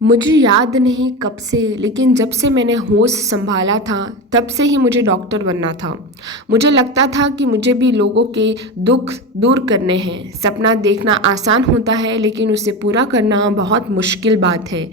मुझे याद नहीं कब से, लेकिन जब से मैंने होश संभाला था तब से ही मुझे डॉक्टर बनना था। मुझे लगता था कि मुझे भी लोगों के दुख दूर करने हैं। सपना देखना आसान होता है, लेकिन उसे पूरा करना बहुत मुश्किल बात है।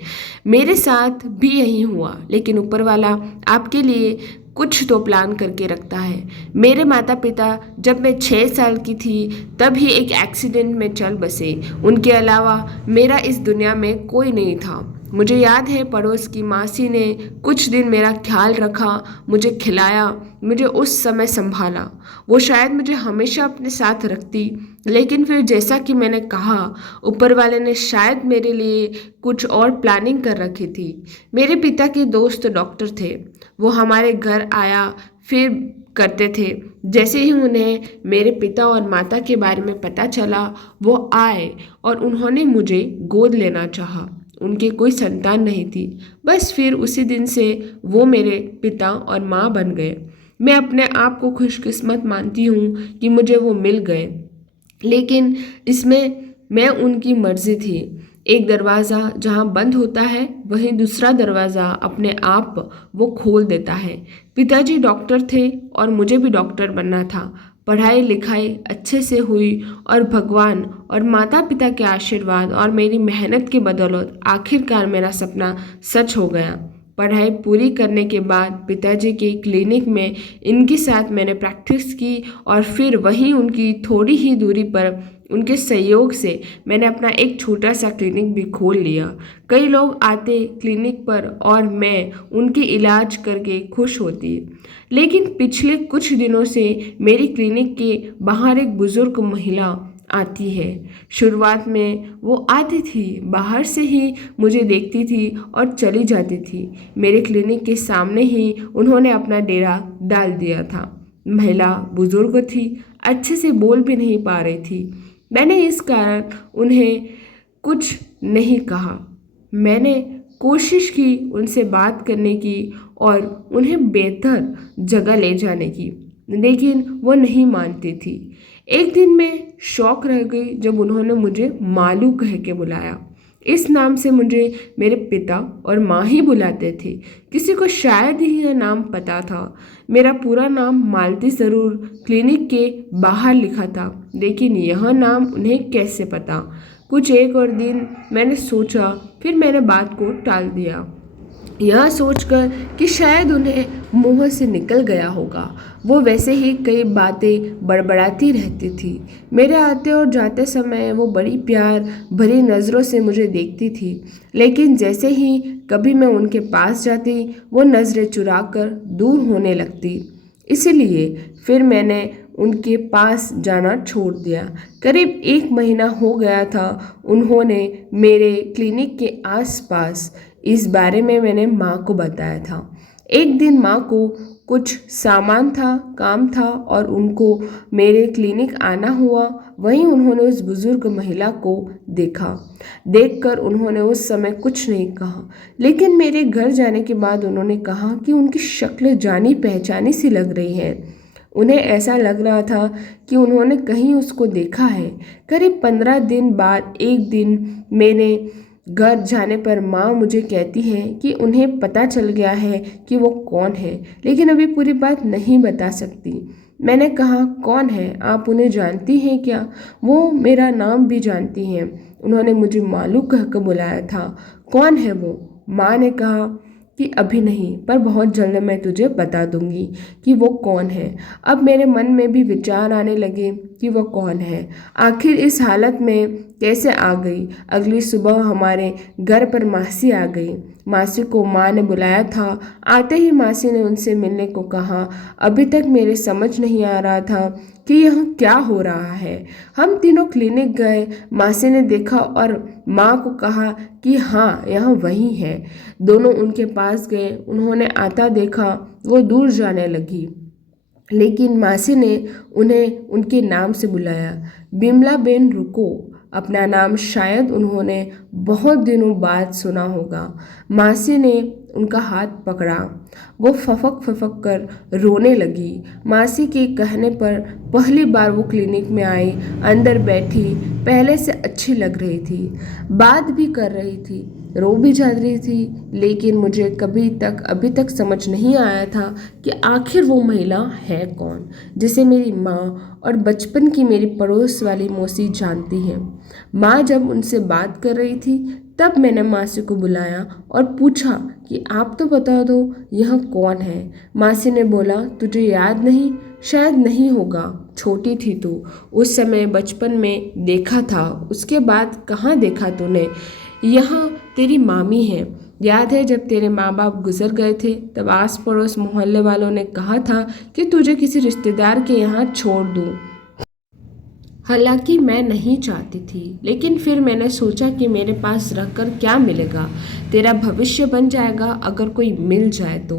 मेरे साथ भी यही हुआ, लेकिन ऊपर वाला आपके लिए कुछ तो प्लान करके रखता है। मेरे माता पिता जब मैं 6 साल की थी तब ही एक एक्सीडेंट में चल बसे। उनके अलावा मेरा इस दुनिया में कोई नहीं था। मुझे याद है पड़ोस की मासी ने कुछ दिन मेरा ख्याल रखा, मुझे खिलाया, मुझे उस समय संभाला। वो शायद मुझे हमेशा अपने साथ रखती, लेकिन फिर जैसा कि मैंने कहा, ऊपर वाले ने शायद मेरे लिए कुछ और प्लानिंग कर रखी थी। मेरे पिता के दोस्त डॉक्टर थे। वो हमारे घर आया फिर करते थे। जैसे ही उन्हें मेरे पिता और माता के बारे में पता चला, वो आए और उन्होंने मुझे गोद लेना चाहा। उनके कोई संतान नहीं थी। बस फिर उसी दिन से वो मेरे पिता और माँ बन गए। मैं अपने आप को खुशकिस्मत मानती हूँ कि मुझे वो मिल गए, लेकिन इसमें मैं उनकी मर्जी थी। एक दरवाज़ा जहाँ बंद होता है, वहीं दूसरा दरवाज़ा अपने आप वो खोल देता है। पिताजी डॉक्टर थे और मुझे भी डॉक्टर बनना था। पढ़ाई लिखाई अच्छे से हुई और भगवान और माता पिता के आशीर्वाद और मेरी मेहनत की बदौलत आखिरकार मेरा सपना सच हो गया। पढ़ाई पूरी करने के बाद पिताजी के क्लिनिक में इनके साथ मैंने प्रैक्टिस की और फिर वहीं उनकी थोड़ी ही दूरी पर उनके सहयोग से मैंने अपना एक छोटा सा क्लिनिक भी खोल लिया। कई लोग आते क्लिनिक पर और मैं उनकी इलाज करके खुश होती। लेकिन पिछले कुछ दिनों से मेरी क्लिनिक के बाहर एक बुजुर्ग महिला आती है। शुरुआत में वो आती थी, बाहर से ही मुझे देखती थी और चली जाती थी। मेरे क्लिनिक के सामने ही उन्होंने अपना डेरा डाल दिया था। महिला बुजुर्ग थी, अच्छे से बोल भी नहीं पा रही थी। मैंने इस कारण उन्हें कुछ नहीं कहा। मैंने कोशिश की उनसे बात करने की और उन्हें बेहतर जगह ले जाने की, लेकिन वो नहीं मानती थी। एक दिन मैं शौक रह गई जब उन्होंने मुझे मालू कह के बुलाया। इस नाम से मुझे मेरे पिता और माँ ही बुलाते थे। किसी को शायद ही यह नाम पता था। मेरा पूरा नाम मालती ज़रूर क्लिनिक के बाहर लिखा था, लेकिन यह नाम उन्हें कैसे पता। कुछ एक और दिन मैंने सोचा, फिर मैंने बात को टाल दिया, यह सोचकर कि शायद उन्हें मुंह से निकल गया होगा। वो वैसे ही कई बातें बड़बड़ाती रहती थी। मेरे आते और जाते समय वो बड़ी प्यार भरी नज़रों से मुझे देखती थी, लेकिन जैसे ही कभी मैं उनके पास जाती, वो नज़रें चुराकर दूर होने लगती। इसीलिए फिर मैंने उनके पास जाना छोड़ दिया। करीब 1 महीना हो गया था। उन्होंने मेरे क्लिनिक के आसपास इस बारे में मैंने माँ को बताया था। एक दिन माँ को कुछ सामान था, काम था और उनको मेरे क्लिनिक आना हुआ। वहीं उन्होंने उस बुजुर्ग महिला को देखा। देखकर उन्होंने उस समय कुछ नहीं कहा, लेकिन मेरे घर जाने के बाद उन्होंने कहा कि उनकी शक्ल जानी पहचानी सी लग रही है। उन्हें ऐसा लग रहा था कि उन्होंने कहीं उसको देखा है। करीब 15 दिन बाद एक दिन मैंने घर जाने पर माँ मुझे कहती है कि उन्हें पता चल गया है कि वो कौन है, लेकिन अभी पूरी बात नहीं बता सकती। मैंने कहा, कौन है? आप उन्हें जानती हैं क्या? वो मेरा नाम भी जानती हैं। उन्होंने मुझे मालू कहकर बुलाया था। कौन है वो? माँ ने कहा कि अभी नहीं, पर बहुत जल्द मैं तुझे बता दूंगी कि वो कौन है। अब मेरे मन में भी विचार आने लगे कि वो कौन है, आखिर इस हालत में कैसे आ गई। अगली सुबह हमारे घर पर मासी आ गई। मासी को माँ ने बुलाया था। आते ही मासी ने उनसे मिलने को कहा। अभी तक मेरे समझ नहीं आ रहा था कि यह क्या हो रहा है। हम तीनों क्लिनिक गए। मासी ने देखा और माँ को कहा कि हाँ, यह वही है। दोनों उनके पास गए। उन्होंने आता देखा, वो दूर जाने लगी, लेकिन मासी ने उन्हें उनके नाम से बुलाया। बिमला बेन रुको। अपना नाम शायद उन्होंने बहुत दिनों बाद सुना होगा। मासी ने उनका हाथ पकड़ा। वो फफक फफक कर रोने लगी। मासी के कहने पर पहली बार वो क्लिनिक में आई, अंदर बैठी, पहले से अच्छी लग रही थी, बात भी कर रही थी, रो भी जा रही थी, लेकिन मुझे अभी तक समझ नहीं आया था कि आखिर वो महिला है कौन, जिसे मेरी माँ और बचपन की मेरी पड़ोस वाली मौसी जानती है। माँ जब उनसे बात कर रही थी तब मैंने मासी को बुलाया और पूछा कि आप तो बता दो यह कौन है। मासी ने बोला, तुझे याद नहीं? शायद नहीं होगा, छोटी थी तू, उस समय बचपन में देखा था, उसके बाद कहाँ देखा तूने। यहाँ तेरी मामी है। याद है जब तेरे माँ बाप गुजर गए थे तब आस पड़ोस मोहल्ले वालों ने कहा था कि तुझे किसी रिश्तेदार के यहाँ छोड़ दूँ। हालांकि मैं नहीं चाहती थी, लेकिन फिर मैंने सोचा कि मेरे पास रहकर क्या मिलेगा। तेरा भविष्य बन जाएगा अगर कोई मिल जाए तो।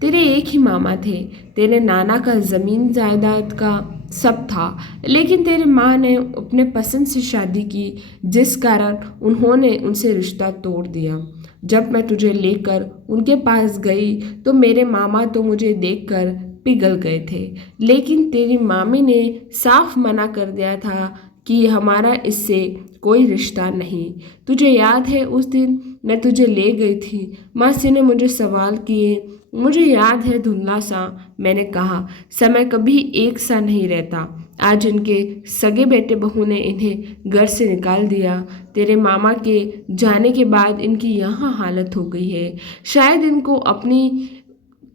तेरे एक ही मामा थे, तेरे नाना का ज़मीन जायदाद का सब था, लेकिन तेरे माँ ने अपने पसंद से शादी की, जिस कारण उन्होंने उनसे रिश्ता तोड़ दिया। जब मैं तुझे लेकर उनके पास गई तो मेरे मामा तो मुझे देखकर पिघल गए थे, लेकिन तेरी मामी ने साफ मना कर दिया था कि हमारा इससे कोई रिश्ता नहीं। तुझे याद है उस दिन मैं तुझे ले गई थी, मासी ने मुझे सवाल किए। मुझे याद है धुंधला सा। मैंने कहा, समय कभी एक सा नहीं रहता। आज इनके सगे बेटे बहू ने इन्हें घर से निकाल दिया। तेरे मामा के जाने के बाद इनकी यहाँ हालत हो गई है। शायद इनको अपनी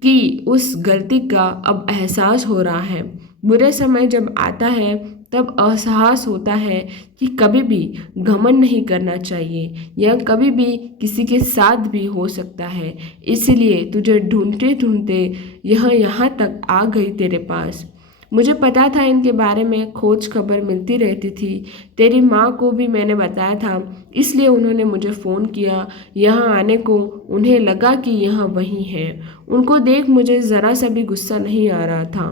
कि उस गलती का अब एहसास हो रहा है। बुरे समय जब आता है तब एहसास होता है कि कभी भी घमंड नहीं करना चाहिए, यह कभी भी किसी के साथ भी हो सकता है। इसलिए तुझे ढूंढते ढूंढते यह यहाँ तक आ गई तेरे पास। मुझे पता था इनके बारे में खोज खबर मिलती रहती थी। तेरी माँ को भी मैंने बताया था, इसलिए उन्होंने मुझे फ़ोन किया यहाँ आने को। उन्हें लगा कि यह वही है। उनको देख मुझे ज़रा सा भी गुस्सा नहीं आ रहा था।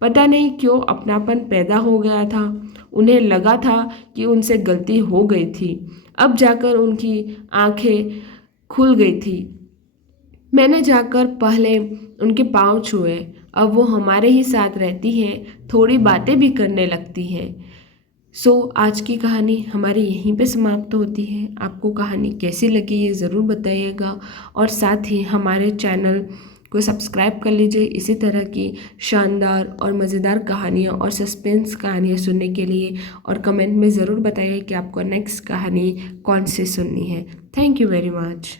पता नहीं क्यों अपनापन पैदा हो गया था। उन्हें लगा था कि उनसे गलती हो गई थी। अब जाकर उनकी आंखें खुल गई थी। मैंने जाकर पहले उनके पाँव छुए। अब वो हमारे ही साथ रहती हैं, थोड़ी बातें भी करने लगती हैं। आज की कहानी हमारी यहीं पे समाप्त होती है। आपको कहानी कैसी लगी ये ज़रूर बताइएगा, और साथ ही हमारे चैनल को सब्सक्राइब कर लीजिए इसी तरह की शानदार और मज़ेदार कहानियाँ और सस्पेंस कहानियाँ सुनने के लिए। और कमेंट में ज़रूर बताइए कि आपको नेक्स्ट कहानी कौन सी सुननी है। Thank you very much.